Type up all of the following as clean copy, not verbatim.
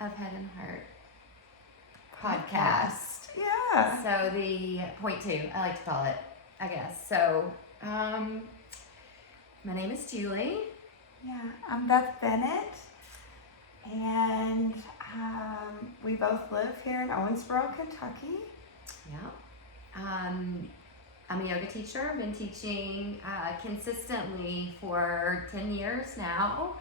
of Head and Heart podcast. Yeah. So the point 2, I like to call it, I guess. So, my name is Julie. Yeah, I'm Beth Bennett, and we both live here in Owensboro, Kentucky. Yeah. I'm a yoga teacher. I've been teaching consistently for 10 years now,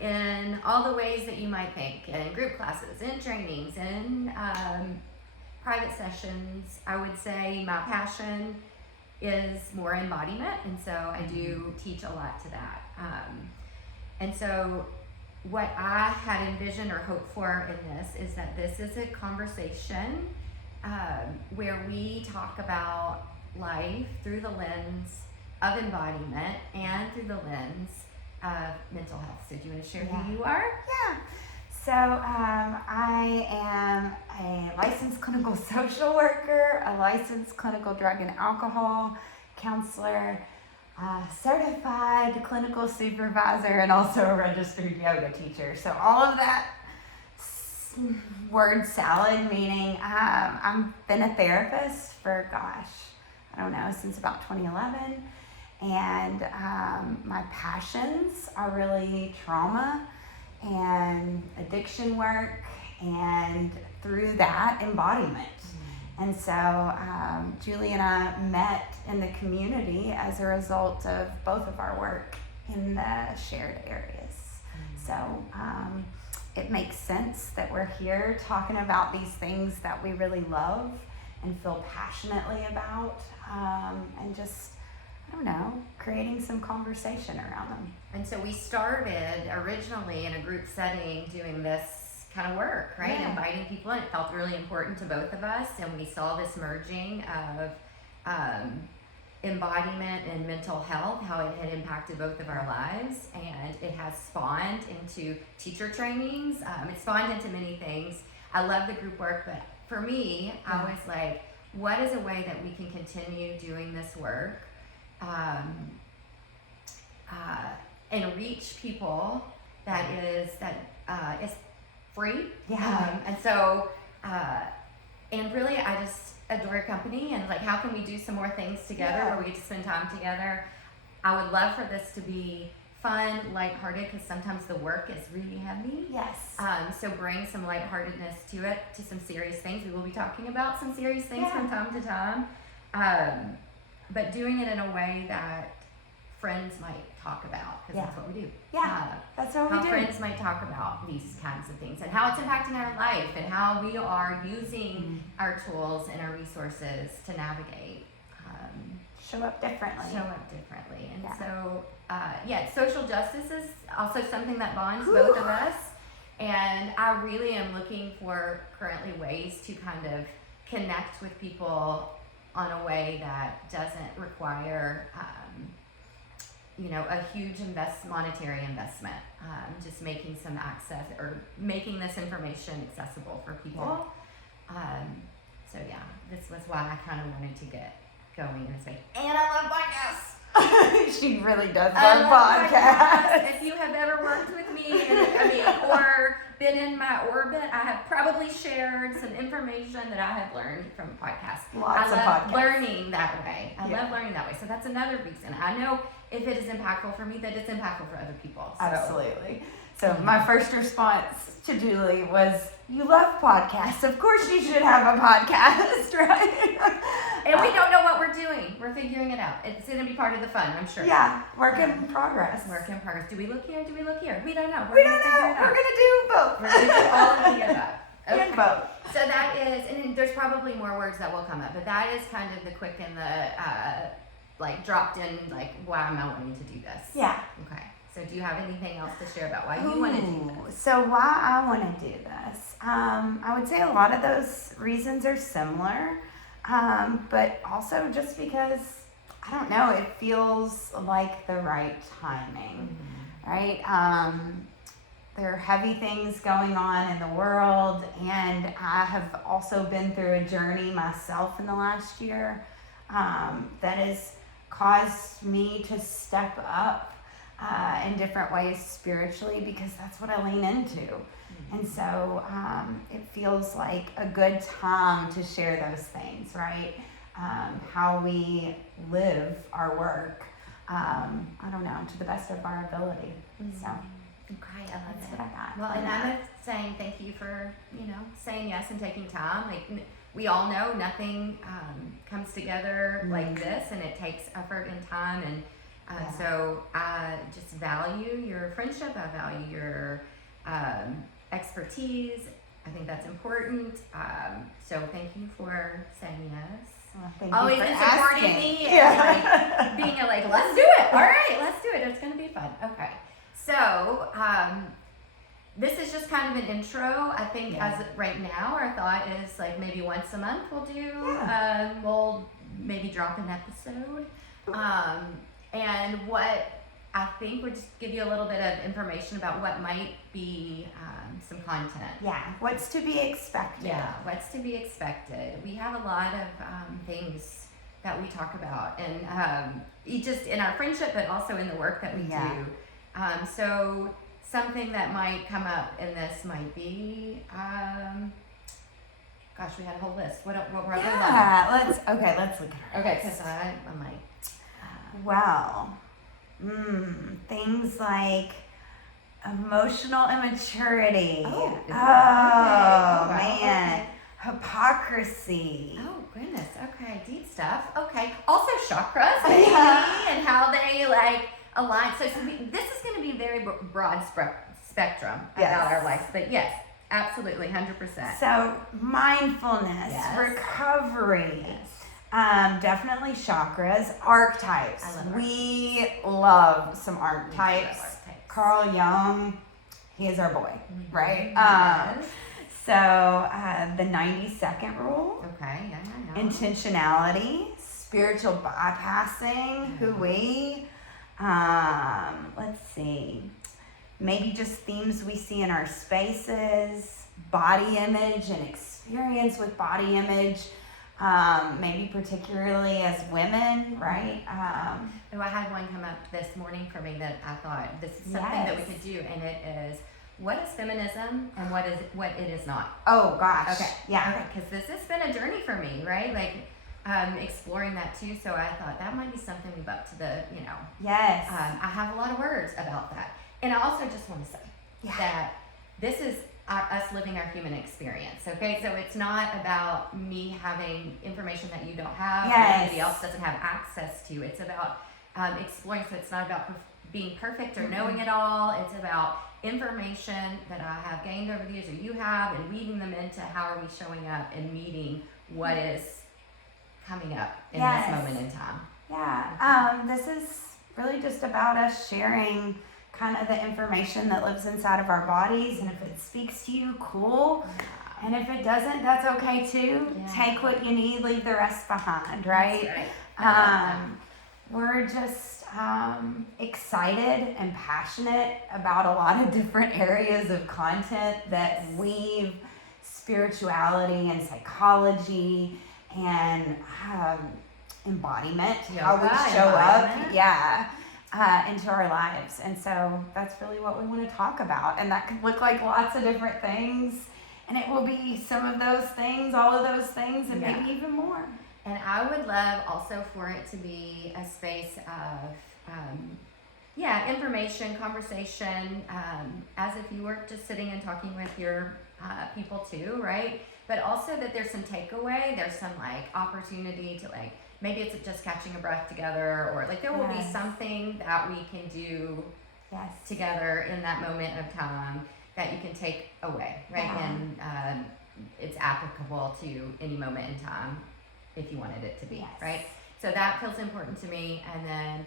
in all the ways that you might think, in group classes, in trainings, in private sessions. I would say my passion is more embodiment, and so I do teach a lot to that. And so what I had envisioned or hoped for in this is that this is a conversation where we talk about life through the lens of embodiment and through the lens of mental health. So do you want to share who you are? Yeah. So I am a licensed clinical social worker, a licensed clinical drug and alcohol counselor, certified clinical supervisor, and also a registered yoga teacher. So all of that word salad, meaning I've been a therapist for, since about 2011. And my passions are really trauma and addiction work, and through that, embodiment. And so Julie and I met in the community as a result of both of our work in the shared areas. So it makes sense that we're here talking about these things that we really love and feel passionately about, and just, creating some conversation around them. And so we started originally in a group setting doing this kind of work, right? Yeah. Inviting people in. It felt really important to both of us, and we saw this merging of embodiment and mental health, how it had impacted both of our lives, and it has spawned into teacher trainings. It spawned into many things. I love the group work, but for me, I was like, what is a way that we can continue doing this work and reach people that is free? And so and really I just adore your company, and like, how can we do some more things together where we get to spend time together? I would love for this to be fun, lighthearted, because sometimes the work is really heavy. Yes. So bring some lightheartedness to it, to some serious things. We will be talking about some serious things from time to time, but doing it in a way that friends might talk about, because that's what we do. That's what we do. How friends might talk about these kinds of things, and how it's impacting our life, and how we are using our tools and our resources to navigate. Show up differently. And so, social justice is also something that bonds both of us. And I really am looking for currently ways to kind of connect with people on a way that doesn't require, a huge monetary investment. Just making some access, or making this information accessible for people. This was why I kind of wanted to get going in this way. And I love podcasts. She really does love podcasts. If you have ever worked with me, or been in my orbit, I have probably shared some information that I have learned from podcasts. I love learning that way. I love learning that way. So that's another reason. I know if it is impactful for me, that it's impactful for other people. So. Absolutely. So my first response to Julie was, you love podcasts. Of course you should have a podcast, right? And we don't know what we're doing. We're figuring it out. It's going to be part of the fun, I'm sure. Yeah, work in progress. Do we look here? Do we look here? We don't know. We don't know. We're going to do both. We're going to do all of the above. Okay. And both. So that is, and there's probably more words that will come up, but that is kind of the quick and the dropped in, why am I wanting to do this? Yeah. Okay. So do you have anything else to share about why you want to do this? So why I want to do this? I would say a lot of those reasons are similar, but also just because, I don't know, it feels like the right timing, right? There are heavy things going on in the world, and I have also been through a journey myself in the last year that has caused me to step up in different ways spiritually, because that's what I lean into. And so it feels like a good time to share those things, right? How we live our work, I don't know, to the best of our ability. So Okay, I love that's it. what I got. Well, and I'm saying thank you for, saying yes and taking time. Like, we all know nothing comes together like this, and it takes effort and time. And so I just value your friendship. I value your expertise. I think that's important. So thank you for saying yes. Well, thank Always you for supporting asking. me and being like, let's do it. All right, let's do it. It's going to be fun. Okay. So, this is just kind of an intro. I think as of right now, our thought is like maybe once a month we'll do, we'll maybe drop an episode. And what I think would just give you a little bit of information about what might be some content. Yeah, what's to be expected. Yeah, what's to be expected. We have a lot of things that we talk about, and just in our friendship, but also in the work that we do. So something that might come up in this might be, gosh, we had a whole list. What were other ones? Let's look at our Okay, list. because I'm like, Well, things like emotional immaturity. Oh, man. okay. Hypocrisy. oh goodness, okay, deep stuff. Okay, also chakras maybe, and how they like align. So this is going to be very broad spectrum about our lives, but yes, absolutely, 100%. So mindfulness, recovery. Definitely chakras, archetypes. I love We love some archetypes. Carl Jung, he is our boy, right? So the 90-second rule. Okay, yeah. Intentionality, spiritual bypassing, let's see, maybe just themes we see in our spaces, body image and experience with body image, maybe particularly as women, right? I had one come up this morning for me that I thought this is something that we could do, and it is, what is feminism and what it is not? Oh gosh. Okay. Yeah. Okay, because this has been a journey for me, right? Like exploring that too. So I thought that might be something we've up to the, Yes. I have a lot of words about that. And I also just want to say that this is us living our human experience, okay? So it's not about me having information that you don't have or anybody else doesn't have access to. It's about exploring. So it's not about being perfect or knowing it all. It's about information that I have gained over the years, or you have, and weaving them into how are we showing up and meeting what is coming up in this moment in time. Yeah. This is really just about us sharing kind of the information that lives inside of our bodies, and if it speaks to you, cool. And if it doesn't, that's okay too. Take what you need, leave the rest behind, right? That's right. We're just excited and passionate about a lot of different areas of content that weave spirituality and psychology and embodiment, how we show up, into our lives. And so that's really what we want to talk about. And that could look like lots of different things. And it will be some of those things, all of those things, and maybe even more. And I would love also for it to be a space of, information, conversation, as if you were just sitting and talking with your people too, right? But also that there's some takeaway, there's some like opportunity to like, maybe it's just catching a breath together, or like there will be something that we can do together in that moment of time that you can take away, right? And it's applicable to any moment in time if you wanted it to be, right? So that feels important to me. And then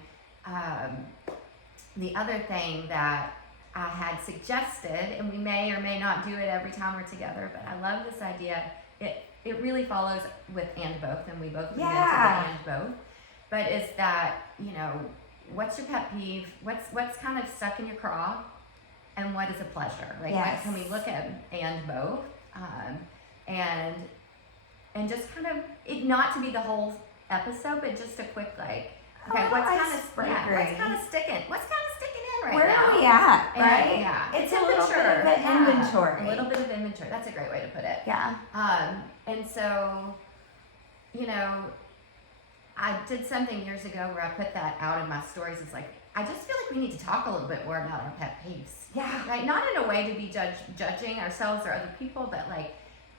the other thing that I had suggested, and we may or may not do it every time we're together, but I love this idea. It really follows with and both, and we both lean into the and both. But is that, what's your pet peeve? What's kind of stuck in your craw, and what is a pleasure? Like, what can we look at and both, and just kind of it not to be the whole episode, but just a quick like, okay, what's kind of sticking? What's kind of sticking right Where now. are we at, And, right? yeah. It's a little bit of an inventory. A little bit of inventory. That's a great way to put it. Yeah. And so, you know, I did something years ago where I put that out in my stories. It's like, I just feel like we need to talk a little bit more about our pet peeves. Yeah. Right? Not in a way to be judging ourselves or other people, but like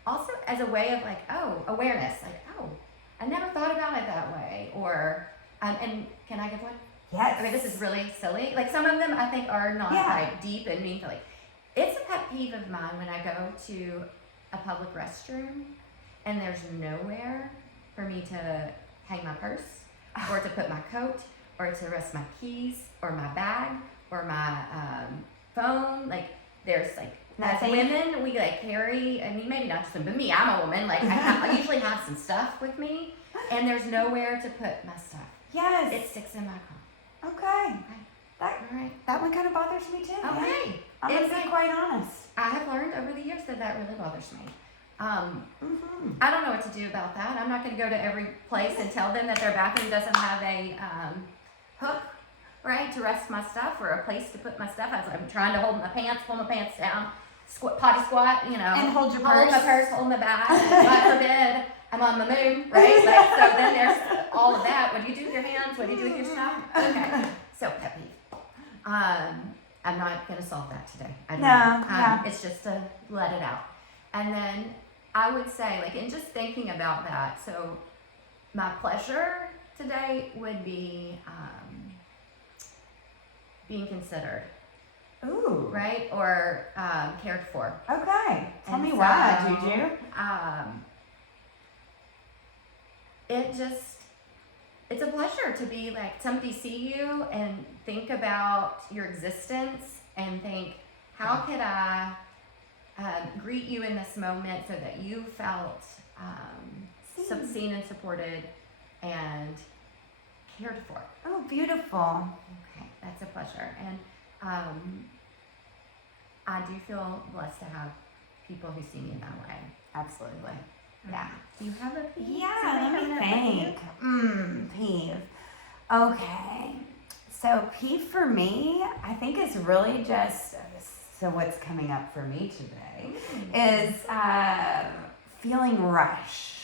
also as a way of like, oh, awareness. Like, oh, I never thought about it that way. Or, and can I give one? Yes. I mean, this is really silly. Like some of them I think are not like deep and meaningful. Like, it's a pet peeve of mine when I go to a public restroom and there's nowhere for me to hang my purse or to put my coat or to rest my keys or my bag or my phone. Like there's like, as women, we like carry, I mean, maybe not just women, but me, I'm a woman. Like I usually have some stuff with me and there's nowhere to put my stuff. Yes. It sticks in my car. Okay. All right. That one kind of bothers me too. Okay. Yeah. I'm going to be quite honest. I have learned over the years that that really bothers me. Mm-hmm. I don't know what to do about that. I'm not going to go to every place and tell them that their bathroom doesn't have a hook, right, to rest my stuff or a place to put my stuff. I'm trying to hold my pants, pull my pants down, potty squat, you know. And hold your Hold purse. my purse, hold my bag. God forbid, I'm on the moon, right? Like, so then there's all of that. What do you do with your hands? What do you do with your stuff? Okay. So pet peeve. I'm not going to solve that today. I don't know. It's just to let it out. And then I would say, like, in just thinking about that, so my pleasure today would be being considered. Ooh. Right? Or cared for. Okay. Tell me so, why, Juju. It's a pleasure to be like somebody see you and think about your existence and think, how could I greet you in this moment so that you felt seen and supported and cared for. Oh, beautiful. Okay, that's a pleasure. And I do feel blessed to have people who see me in that way. Absolutely. Yeah. Do you have a peeve? Yeah, let me think. Peeve. Okay. So peeve for me, I think is really just, so what's coming up for me today is feeling rushed.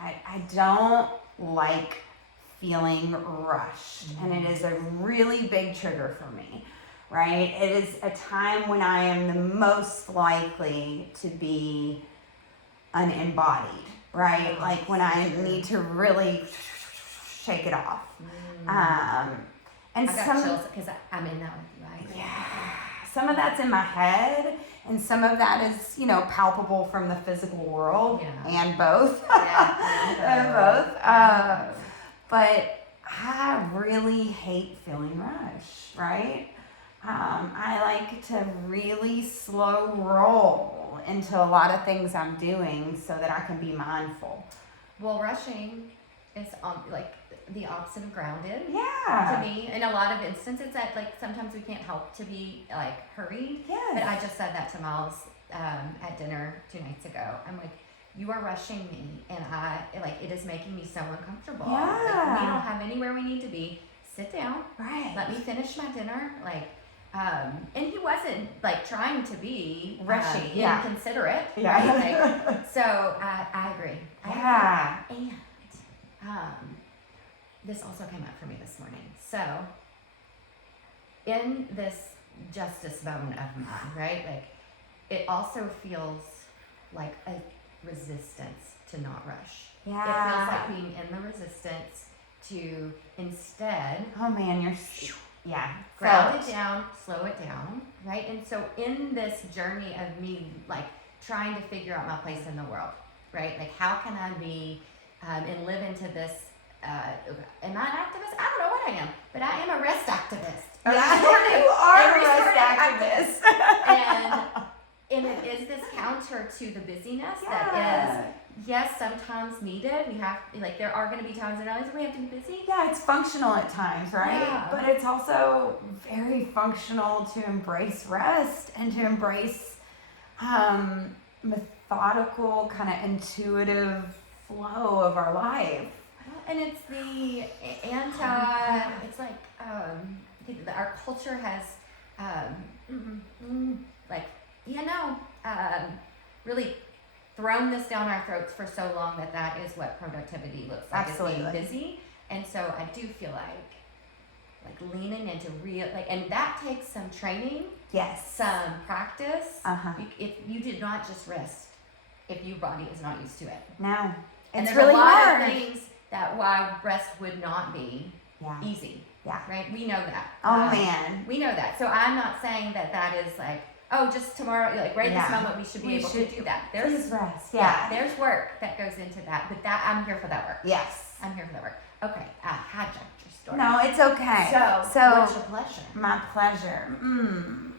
I don't like feeling rushed, and it is a really big trigger for me, right? It is a time when I am the most likely to be unembodied, right? Like when I need to really shake it off. And I got chills because I'm in that with you. Yeah. Some of that's in my head, and some of that is, you know, palpable from the physical world, and both. And both. But I really hate feeling rushed, right? I like to really slow roll into a lot of things I'm doing so that I can be mindful. Well, rushing is like the opposite of grounded. Yeah. To me, in a lot of instances, that like sometimes we can't help to be like hurried. Yes. But I just said that to Miles at dinner 2 nights ago. I'm like, you are rushing me, and it is making me so uncomfortable. Yeah. Like, we don't have anywhere we need to be. Sit down. Right. Let me finish my dinner. Like, and he wasn't like trying to be rushy, inconsiderate. Yeah. Right? Like, so I agree. Yeah. And this also came up for me this morning. So in this justice bone of mine, right? Like, it also feels like a resistance to not rush. Yeah. It feels like being in the resistance to instead. Oh man, Ground it down, slow it down, right? And so in this journey of me like trying to figure out my place in the world, right? Like, how can I be and live into this? Am I an activist? I don't know what I am, but I am a rest activist. Yeah, you are a rest activist. And it is this counter to the busyness that is, yes, sometimes needed. We have, like, there are going to be times in our lives where we have to be busy. Yeah, it's functional at times, right? Yeah. But it's also very functional to embrace rest and to embrace methodical, kind of intuitive flow of our life. And it's the it's like, I think that our culture has like, really thrown this down our throats for so long that is what productivity looks like. Absolutely. Is being busy. And so I do feel like leaning into real, like, and that takes some training, Yes. some practice. Uh-huh. If you did not just rest, if your body is not used to it. No. And It's there's really a lot hard. of things that why rest would not be Yeah. easy. Yeah. Right? We know that. Oh man. We know that. So I'm not saying that is like, oh, just tomorrow, like right Yeah. this moment, we should be able to do that. Please rest. Yeah, Yeah. there's work that goes into that, but that I'm here for that work. Yes. I'm here for that work. Okay, hijacked your story. No, it's okay. So what's your pleasure? My pleasure.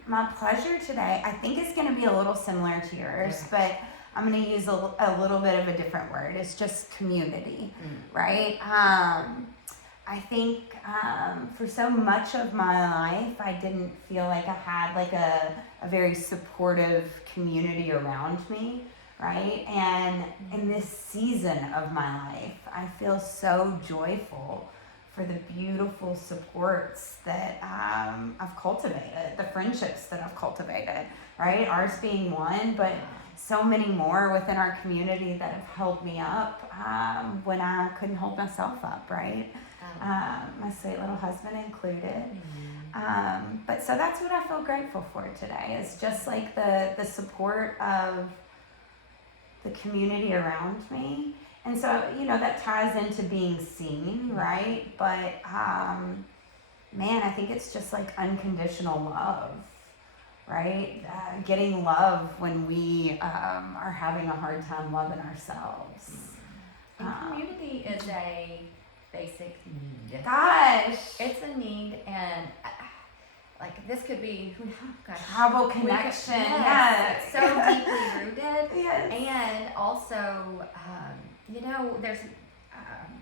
My pleasure today, I think is going to be a little similar to yours, but I'm going to use a little bit of a different word. It's just community, right? I think for so much of my life, I didn't feel like I had like a very supportive community around me, right? And in this season of my life, I feel so joyful for the beautiful supports that I've cultivated, the friendships that I've cultivated, right? Ours being one, but so many more within our community that have held me up when I couldn't hold myself up, right? My sweet little husband included. But so that's what I feel grateful for today, is just like the support of the community around me. And so, that ties into being seen, right? But, man, I think it's just like unconditional love, right? Getting love when we are having a hard time loving ourselves. And community is a basic need. Gosh. It's a need, and like this could be, Tribal connection. Yes. So deeply rooted. Yes. And also,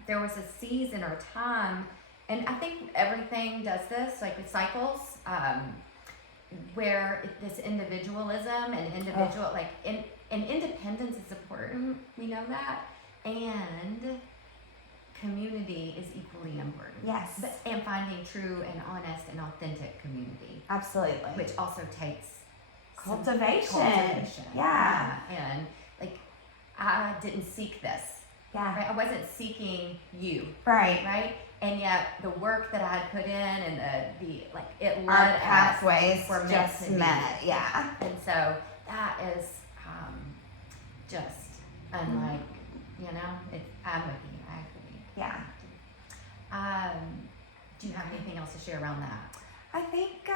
there was a season or time, and I think everything does this, like it cycles, where this individualism and and independence is important. We know that, and community is equally important. Yes. And finding true and honest and authentic community. Absolutely. Which also takes cultivation. Yeah. And like, I didn't seek this. Yeah. Right? I wasn't seeking you. Right. Right? And yet the work that I had put in and it led our pathways were just met. Yeah. And so that is just unlike, I'm with you. I agree. Yeah. Do you have anything else to share around that? I think,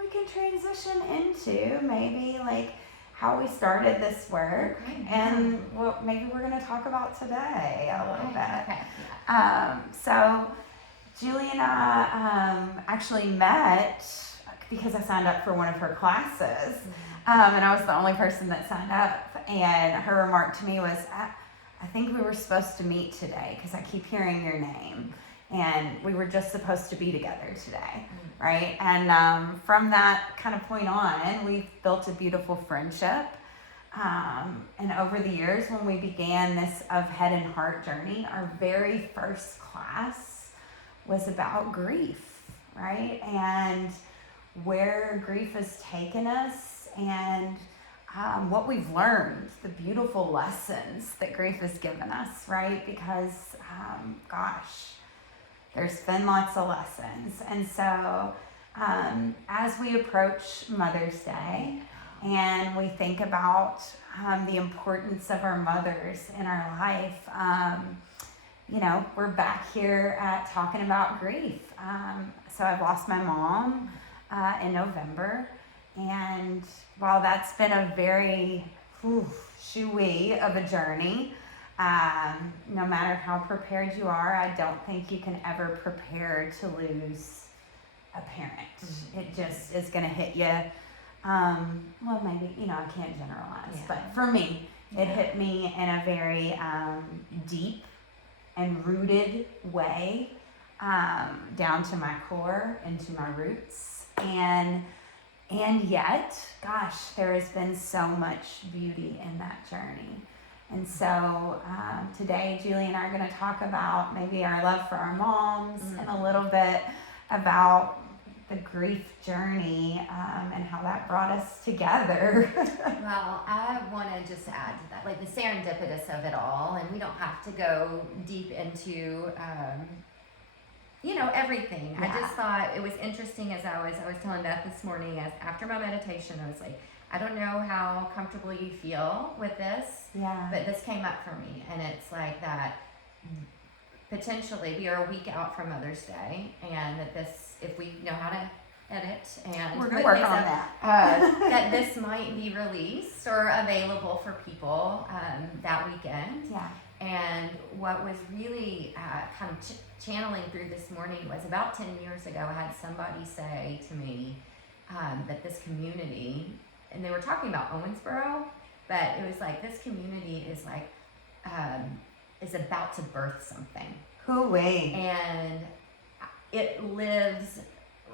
we can transition into maybe like how we started this work, and what maybe we're going to talk about today a little bit. Okay. So Julie and I actually met because I signed up for one of her classes, and I was the only person that signed up. And her remark to me was, I think we were supposed to meet today because I keep hearing your name. And we were just supposed to be together today, right? And from that kind of point on, we've built a beautiful friendship. And over the years, when we began this of head and heart journey, our very first class was about grief, right? And where grief has taken us, and what we've learned, the beautiful lessons that grief has given us, right? Because, there's been lots of lessons. And so as we approach Mother's Day and we think about the importance of our mothers in our life, we're back here at talking about grief. So I've lost my mom in November. And while that's been a very shoo-wee of a journey, no matter how prepared you are, I don't think you can ever prepare to lose a parent. It just is going to hit you. Maybe, I can't generalize, but for me, it hit me in a very deep and rooted way, down to my core, into my roots. And yet, there has been so much beauty in that journey. And so today, Julie and I are going to talk about maybe our love for our moms and a little bit about the grief journey and how that brought us together. Well, I want to just add to that, like the serendipitous of it all, and we don't have to go deep into, everything. Yeah. I just thought it was interesting as I was telling Beth this morning, as after my meditation, I was like, I don't know how comfortable you feel with this, Yeah. but this came up for me, and it's like that potentially we are a week out from Mother's Day, and that this, if we know how to edit and We're gonna put work things on up, that. that this might be released or available for people that weekend. Yeah. And what was really kind of channeling through this morning was about 10 years ago, I had somebody say to me that this community, and they were talking about Owensboro, but it was like this community is like, is about to birth something. Hooey. And it lives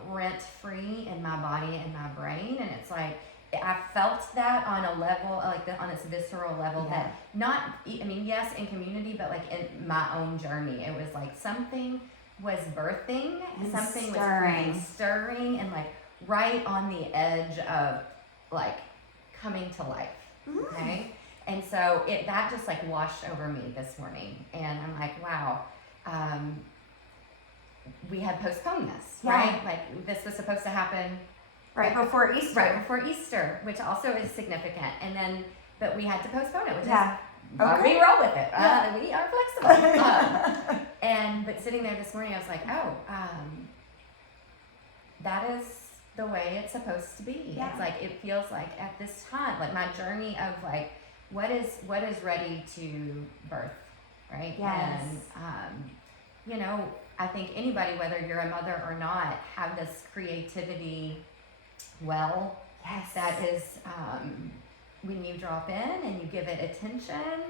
rent free in my body and my brain. And it's like, I felt that on a level, on this visceral level, Yeah. that not, I mean, yes, in community, but like in my own journey, it was like something was birthing, And something stirring. was stirring, and like right on the edge of like coming to life. Okay. And so that just like washed over me this morning, and I'm like, wow, we had postponed this, Yeah. right? Like this was supposed to happen Right before Easter. right before Easter, which also is significant. And then, but we had to postpone it, which Yeah. is why we roll with it. Yeah. We are flexible. But sitting there this morning, I was like, oh, that is the way it's supposed to be. Yeah. It's like, it feels like at this time, like my journey of like, what is ready to birth, right? Yes. And, I think anybody, whether you're a mother or not, have this creativity Yes. that is when you drop in and you give it attention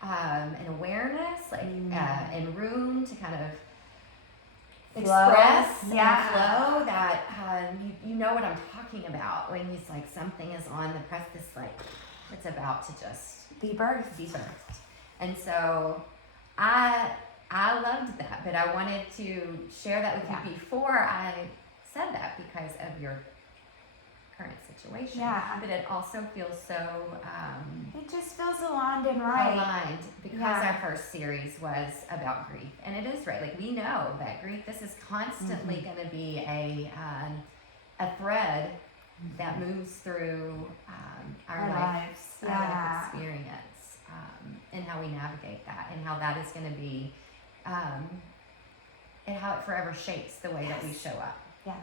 and awareness, like and room to kind of Flow. express Yeah. and flow, that you know what I'm talking about when it's like something is on the precipice, like it's about to just Be birthed. be birthed. And so I loved that, but I wanted to share that with Yeah. you before I said that, because of your current situation. Yeah. But it also feels so It just feels aligned and right. aligned, because Yeah. our first series was about grief, and it is right. Like we know that grief, this is constantly Mm-hmm. going to be a thread that moves through our Our life, lives. our Yeah. life experience, and how we navigate that, and how that is going to be, and how it forever shapes the way that we show up. Yes.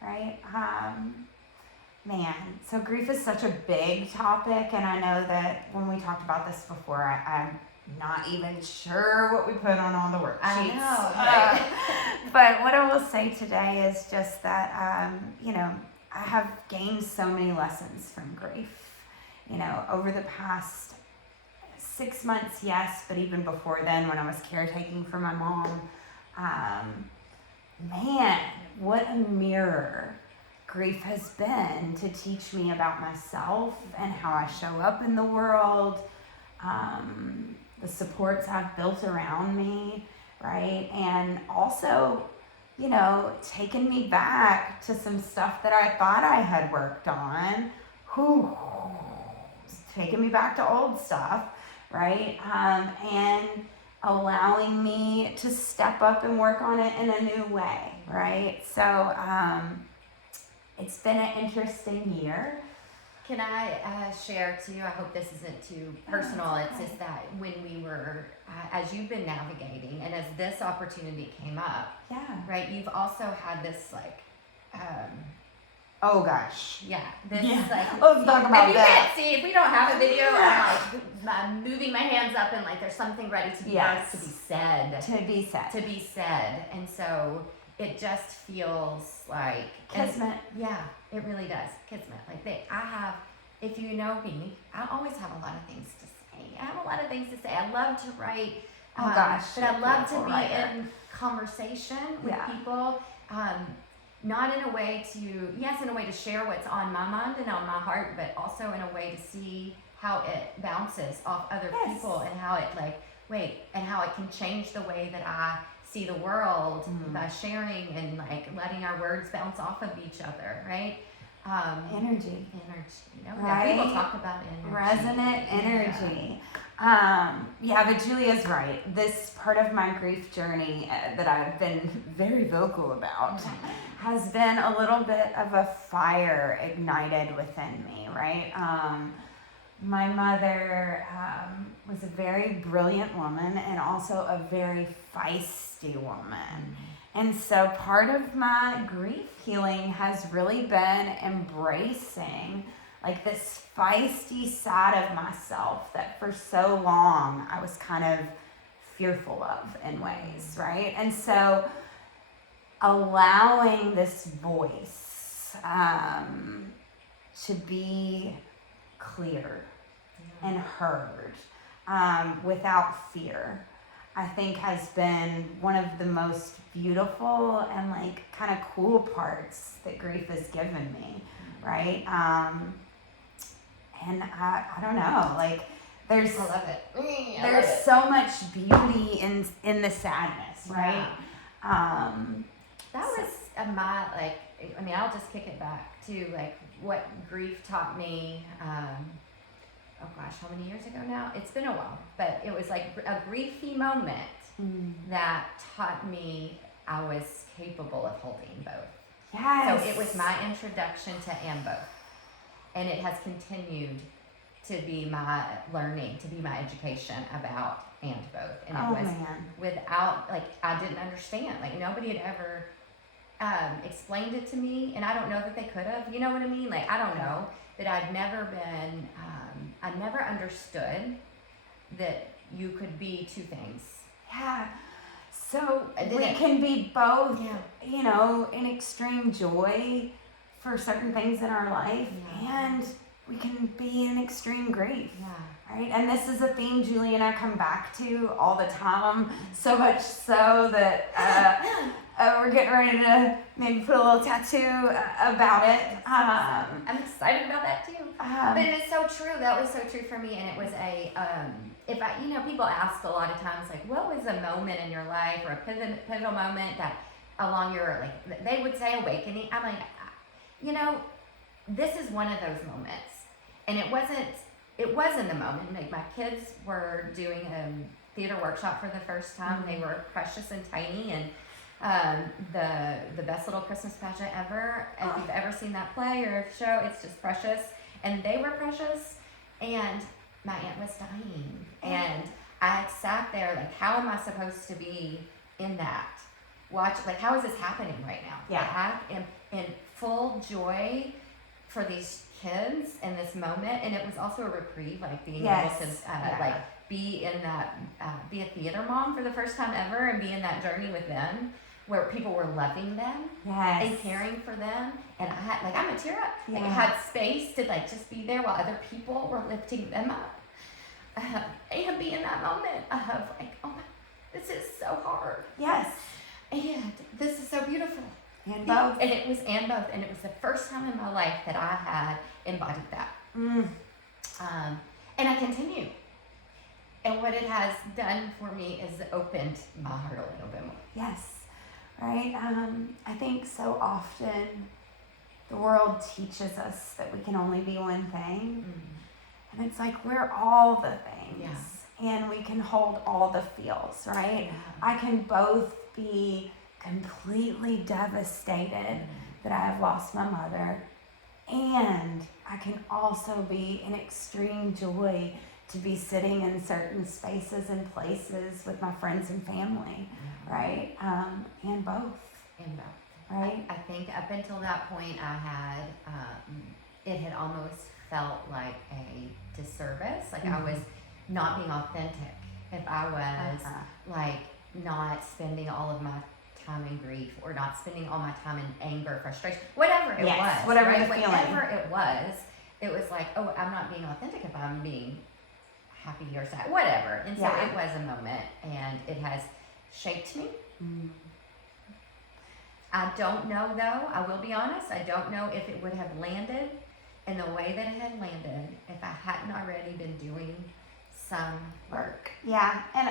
Right. Man, so grief is such a big topic, and I know that when we talked about this before, I'm not even sure what we put on all the worksheets. I know, right? But what I will say today is just that, I have gained so many lessons from grief, over the past 6 months, yes, but even before then, when I was caretaking for my mom, man, what a mirror grief has been to teach me about myself and how I show up in the world, the supports I've built around me, right? And also, taken me back to some stuff that I thought I had worked on. Taking me back to old stuff, right? And allowing me to step up and work on it in a new way, right? So it's been an interesting year. Can I share too? I hope this isn't too personal. It's just that when we were, as you've been navigating, and as this opportunity came up, Yeah. right? You've also had this like, Oh gosh. yeah, this Yeah. like. Let's talk about and you that. can't see if we don't have a video. I'm moving my hands up, and like there's something ready to be Yes. birthed, to be said, To be said. to be said, and so it just feels like and- Kismet. Yeah, it really does. Kismet. Like I have, if you know me, I always have a lot of things to say. I have a lot of things to say. I love to write. Oh gosh. But I love to beautiful be writer. in conversation with Yeah. people. Not in a way to share what's on my mind and on my heart, but also in a way to see how it bounces off other Yes. people, and how it and how it can change the way that I see the world by sharing and like letting our words bounce off of each other, right? Energy. Right? People talk about energy. Resonant energy. But Julia's right. This part of my grief journey that I've been very vocal about has been a little bit of a fire ignited within me, right? My mother was a very brilliant woman and also a very feisty woman. And so part of my grief healing has really been embracing like this feisty side of myself that for so long I was kind of fearful of in ways, right? And so allowing this voice to be clear and heard without fear, I think has been one of the most beautiful and like kind of cool parts that grief has given me, right? And I don't know, like I love it. There's so much beauty in the sadness, right? Yeah. That was I'll just kick it back to like what grief taught me. Oh gosh, how many years ago now? It's been a while, but it was like a griefy moment that taught me I was capable of holding both. Yes. So it was my introduction to and both. And it has continued to be my learning, to be my education about and both. And it was without, like, I didn't understand. Like, nobody had ever explained it to me, and I don't know that they could have. You know what I mean? Like, I don't know. But I'd never been, I never understood that you could be two things. Yeah. So we can be both, you know, in extreme joy for certain things in our life, and we can be in extreme grief. Right? And this is a theme Julie and I come back to all the time, so much so that we're getting ready to maybe put a little tattoo about it. I'm excited about that too. But it is so true. That was so true for me, and it was people ask a lot of times, like, what was a moment in your life or a pivotal moment that along your, like, they would say awakening. I'm like, this is one of those moments, and it was in the moment. Like, my kids were doing a theater workshop for the first time. They were precious and tiny, and the best little Christmas pageant ever. If you've ever seen that play or show, it's just precious. And they were precious, and my aunt was dying, and I sat there like, how am I supposed to be in that? How is this happening right now? Yeah. I am in full joy for these kids in this moment, and it was also a reprieve, like being able to be in that, be a theater mom for the first time ever, and be in that journey with them, where people were loving them and caring for them, and I had, I'm a tear up. Like, I had space to just be there while other people were lifting them up, and be in that moment of oh, this is so hard. Yes. And this is so beautiful. And both. And it was the first time in my life that I had embodied that. And I continue. And what it has done for me is opened my heart a little bit more. Yes. Right? I think so often the world teaches us that we can only be one thing. And it's like, we're all the things. Yeah. And we can hold all the feels, right? Yeah. I can both be completely devastated that I have lost my mother, and I can also be in extreme joy to be sitting in certain spaces and places with my friends and family, right? And both. Right? I think up until that point I had, it had almost felt like a disservice, like I was not being authentic if I was not spending all of my time in grief, or not spending all my time in anger, frustration, whatever it was. Whatever right? the feeling. Whatever it was like, oh, I'm not being authentic if I'm being happy or sad, whatever. And so it was a moment, and it has shaped me. I don't know, though, I will be honest, I don't know if it would have landed in the way that it had landed if I hadn't already been doing some work. Yeah, and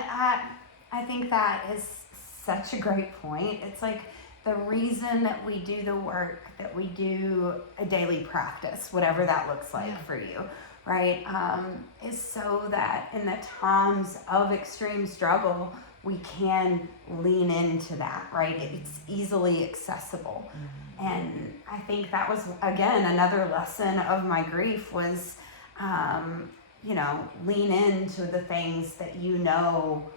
I think that is such a great point. It's like the reason that we do the work, that we do a daily practice, whatever that looks like for you, right? Is so that in the times of extreme struggle, we can lean into that, right? It's easily accessible. And I think that was, again, another lesson of my grief was, you know, lean into the things that you know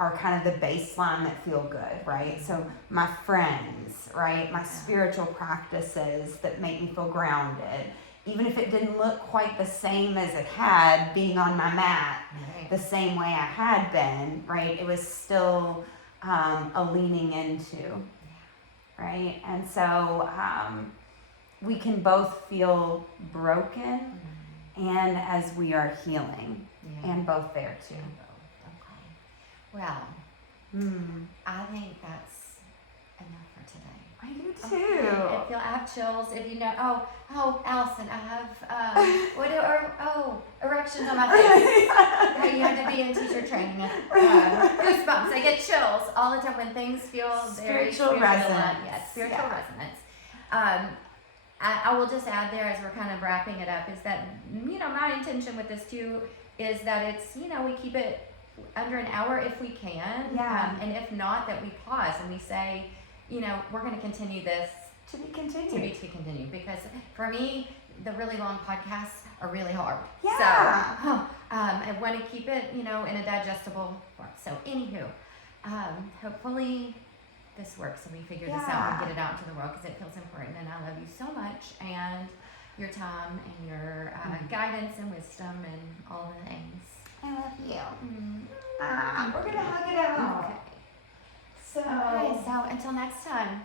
are kind of the baseline that feel good, right? So my friends, right? My spiritual practices that make me feel grounded. Even if it didn't look quite the same as it had being on my mat, the same way I had been, right? It was still a leaning into, right? And so we can both feel broken and as we are healing, and both there too. Well, I think that's enough for today. I do too. If you'll have chills, if you know, oh, Allison, I have, erections on my face. You had to be in teacher training. Goosebumps. I get chills all the time when things feel very spiritual resonance. Yes, spiritual resonance. I will just add there as we're kind of wrapping it up is that, you know, my intention with this too is that it's, you know, we keep it under an hour if we can. And if not, that we pause and we say, you know, we're going to continue this. To be continued. Because for me, the really long podcasts are really hard. Yeah. So I want to keep it, you know, in a digestible form. So anywho, hopefully this works and we figure this out and get it out into the world because it feels important. And I love you so much and your time and your guidance and wisdom and all the things. I love you. We're going to hug it out. Okay. So until next time.